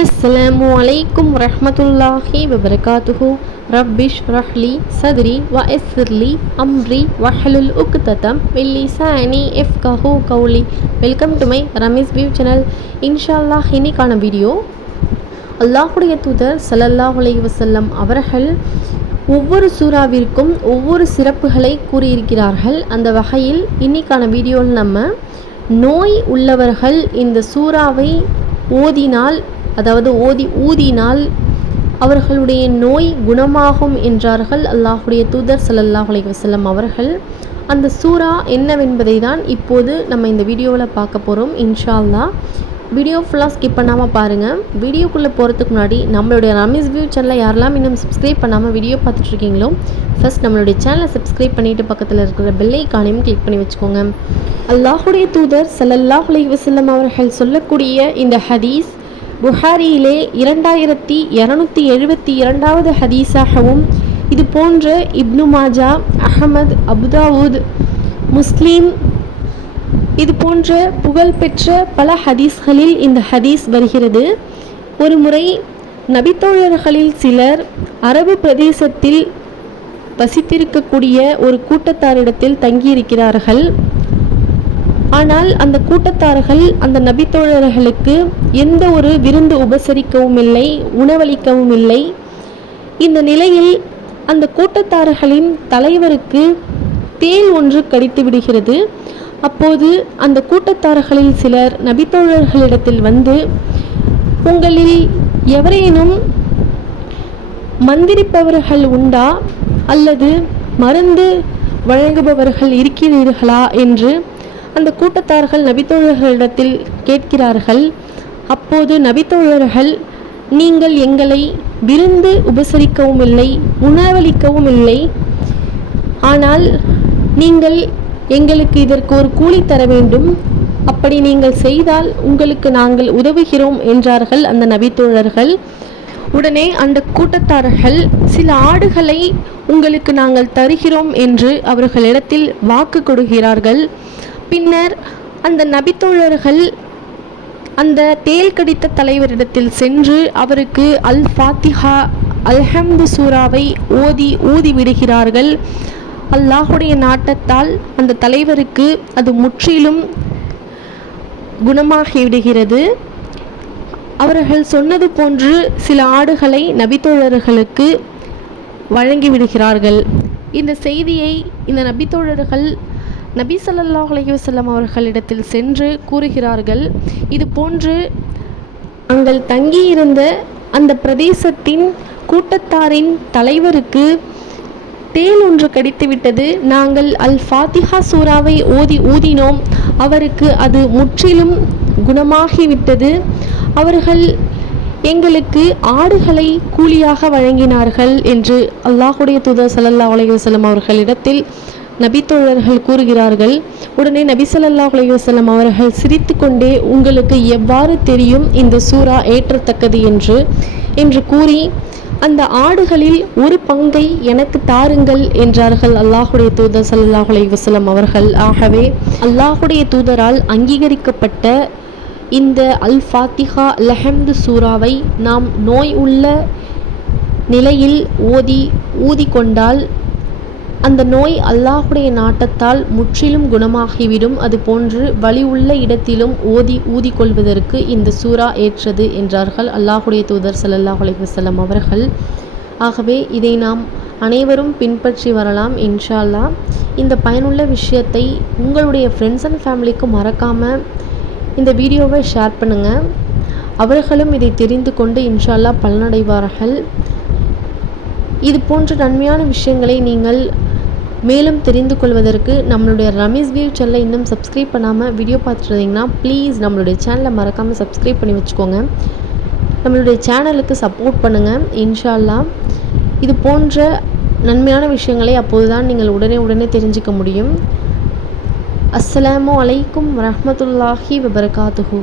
அஸ்ஸலாமு அலைக்கும் வரஹ்மத்துல்லாஹி வபரகாத்துஹு. ரப்பிஷ் ரஹ்லி சத்ரி வயஸ்ஸிர்லி அம்ரி வஹ்லுல் உக்ததம் மின் லிசானி யஃப்கஹு கௌலி. Welcome to my Rameez view channel. இன்ஷா அல்லாஹ் இன்னைக்கான வீடியோ, அல்லாஹுடைய தூதர் ஸல்லல்லாஹு அலைஹி வஸல்லம் அவர்கள் ஒவ்வொரு சூறாவிற்கும் ஒவ்வொரு சிறப்புகளை கூறியிருக்கிறார்கள். அந்த வகையில் இன்னைக்கான வீடியோவில் நம்ம நோய் உள்ளவர்கள் இந்த சூறாவை ஓதினால், அதாவது ஊதினால் அவர்களுடைய நோய் குணமாகும் என்றார்கள் அல்லாஹுடைய தூதர் ஸல்லல்லாஹு அலைஹி வஸல்லம் அவர்கள். அந்த சூரா என்னவென்பதை தான் இப்போது நம்ம இந்த வீடியோவில் பார்க்க போகிறோம். இன்ஷா அல்லாஹ் வீடியோ ஃபுல்லாக ஸ்கிப் பண்ணாமல் பாருங்கள். வீடியோக்குள்ளே போகிறதுக்கு முன்னாடி நம்மளுடைய ரமீஸ் வியூ சேனலை யாரெல்லாம் இன்னும் சப்ஸ்கிரைப் பண்ணாமல் வீடியோ பார்த்துட்ருக்கீங்களோ ஃபர்ஸ்ட் நம்மளுடைய சேனலை சப்ஸ்கிரைப் பண்ணிவிட்டு பக்கத்தில் இருக்கிற பெல் ஐகானையும் கிளிக் பண்ணி வச்சுக்கோங்க. அல்லாஹுடைய தூதர் ஸல்லல்லாஹு அலைஹி வஸல்லம் அவர்கள் சொல்லக்கூடிய இந்த ஹதீஸ் புகாரியிலே 2272வது ஹதீஸாகவும், இது போன்ற இப்னு மாஜா, அஹமத், அபுதாவுத், முஸ்லீம், இது போன்ற புகழ்பெற்ற பல ஹதீஸ்களில் இந்த ஹதீஸ் வருகிறது. ஒரு முறை நபித்தோழர்களில் சிலர் அரபு பிரதேசத்தில் வசித்திருக்கக்கூடிய ஒரு கூட்டத்தாரிடத்தில் தங்கியிருக்கிறார்கள். ஆனால் அந்த கூட்டத்தார்கள் அந்த நபித்தோழர்களுக்கு எந்த ஒரு விருந்து உபசரிக்கவும் இல்லை, உணவளிக்கவும் இல்லை. இந்த நிலையில் அந்த கூட்டத்தார்களின் தலைவருக்கு தேள் ஒன்று கடித்து விடுகிறது. அப்போது அந்த கூட்டத்தார்களில் சிலர் நபித்தோழர்களிடத்தில் வந்து, உங்களில் எவரேனும் மந்திரிப்பவர்கள் உண்டா அல்லது மருந்து வழங்குபவர்கள் இருக்கிறீர்களா என்று அந்த கூட்டத்தார்கள் நபித்தோழர்களிடத்தில் கேட்கிறார்கள். அப்போது நபித்தோழர்கள், நீங்கள் எங்களை விருந்து உபசரிக்கவும் இல்லை, உணவளிக்கவும் இல்லை, ஆனால் நீங்கள் எங்களுக்கு இதற்கு ஒரு கூலி தர வேண்டும், அப்படி நீங்கள் செய்தால் உங்களுக்கு நாங்கள் உதவுகிறோம் என்றார்கள் அந்த நபித்தோழர்கள். உடனே அந்த கூட்டத்தார்கள், சில ஆடுகளை உங்களுக்கு நாங்கள் தருகிறோம் என்று அவர்களிடத்தில் வாக்கு கொடுக்கிறார்கள். பின்னர் அந்த நபித்தோழர்கள் அந்த தேள் கடித்த தலைவரிடத்தில் சென்று அவருக்கு அல் ஃபாத்திஹா, அல்ஹம்து சூராவை ஊதி விடுகிறார்கள். அல்லாஹுடைய நாட்டத்தால் அந்த தலைவருக்கு அது முற்றிலும் குணமாகிவிடுகிறது. அவர்கள் சொன்னது போன்று சில ஆடுகளை நபித்தோழர்களுக்கு வழங்கிவிடுகிறார்கள். இந்த செய்தியை இந்த நபித்தோழர்கள் நபி ஸல்லல்லாஹு அலைஹி வஸல்லம் அவர்களிடத்தில் சென்று கூறுகிறார்கள். இது போன்று நாங்கள் தங்கியிருந்த அந்த பிரதேசத்தின் கூட்டத்தாரின் தலைவருக்கு தேள் ஒன்று கடித்துவிட்டது. நாங்கள் அல் ஃபாத்திஹா சூராவை ஊதினோம், அவருக்கு அது முற்றிலும் குணமாகிவிட்டது. அவர்கள் எங்களுக்கு ஆடுகளை கூலியாக வழங்கினார்கள் என்று அல்லாஹுடைய தூதர் ஸல்லல்லாஹு அலைஹி வஸல்லம் அவர்களிடத்தில் நபித்தோழர்கள் கூறுகிறார்கள். உடனே நபி ஸல்லல்லாஹு அலைஹி வஸல்லம் அவர்கள் சிரித்து கொண்டே, உங்களுக்கு எவ்வாறு தெரியும் இந்த சூரா ஏற்றத்தக்கது என்று கூறி, அந்த ஆடுகளில் ஒரு பங்கை எனக்கு தாருங்கள் என்றார்கள் அல்லாஹுடைய தூதர் ஸல்லல்லாஹு அலைஹி வஸல்லம் அவர்கள். ஆகவே அல்லாஹுடைய தூதரால் அங்கீகரிக்கப்பட்ட இந்த அல் ஃபாத்திஹா அல்ஹம்து சூராவை நாம் நோய் உள்ள நிலையில் ஊதிக்கொண்டால் அந்த நோய் அல்லாஹுடைய நாட்டத்தால் முற்றிலும் குணமாகிவிடும். அதுபோன்று வலி உள்ள இடத்திலும் ஊதிக்கொள்வதற்கு இந்த சூரா ஏற்றது என்றார்கள் அல்லாஹுடைய தூதர் ஸல்லல்லாஹு அலைஹி வஸல்லம் அவர்கள். ஆகவே இதை நாம் அனைவரும் பின்பற்றி வரலாம் இன்ஷா அல்லாஹ். இந்த பயனுள்ள விஷயத்தை உங்களுடைய ஃப்ரெண்ட்ஸ் அண்ட் ஃபேமிலிக்கு மறக்காமல் இந்த வீடியோவை ஷேர் பண்ணுங்கள். அவர்களும் இதை தெரிந்து கொண்டு இன்ஷா அல்லாஹ் பலனடைவார்கள். இது போன்ற நன்மையான விஷயங்களை நீங்கள் மேலும் தெரிந்து கொள்வதற்கு நம்மளுடைய ரமீஸ் வியூ சேனலை இன்னும் சப்ஸ்கிரைப் பண்ணாமல் வீடியோ பார்த்துட்டு இருந்தீங்கன்னா ப்ளீஸ் நம்மளுடைய சேனலை மறக்காமல் சப்ஸ்கிரைப் பண்ணி வச்சுக்கோங்க. நம்மளுடைய சேனலுக்கு சப்போர்ட் பண்ணுங்கள் இன்ஷா அல்லாஹ். இது போன்ற நன்மையான விஷயங்களை அப்போது தான் நீங்கள் உடனே தெரிஞ்சுக்க முடியும். அஸ்ஸலாமு அலைக்கும் வரஹ்மத்துல்லாஹி வபரகாத்துஹு.